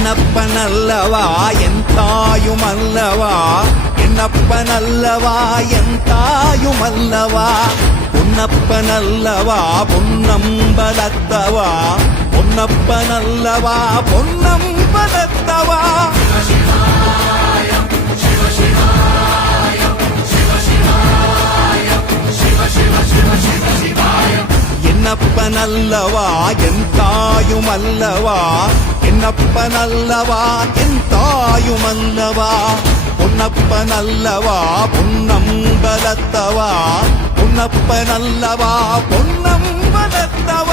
என்னப்பனல்லவா என் தாயுமல்லவா, என்னப்பனல்லவா என் தாயுமல்லவா, பொன்னப்பனல்லவா பொன்னம்பலத்தவா, பொன்னப்பனல்லவா பொன்னம்பலத்தவா. என்னப்பனல்லவா என் தாயுமல்லவா, என்னப்பனல்லவா என் தாயுமல்லவா, பொன்னப்பனல்லவா பொன்னம்பலத்தவா, பொன்னப்பனல்லவா பொன்னம்பலத்தவா.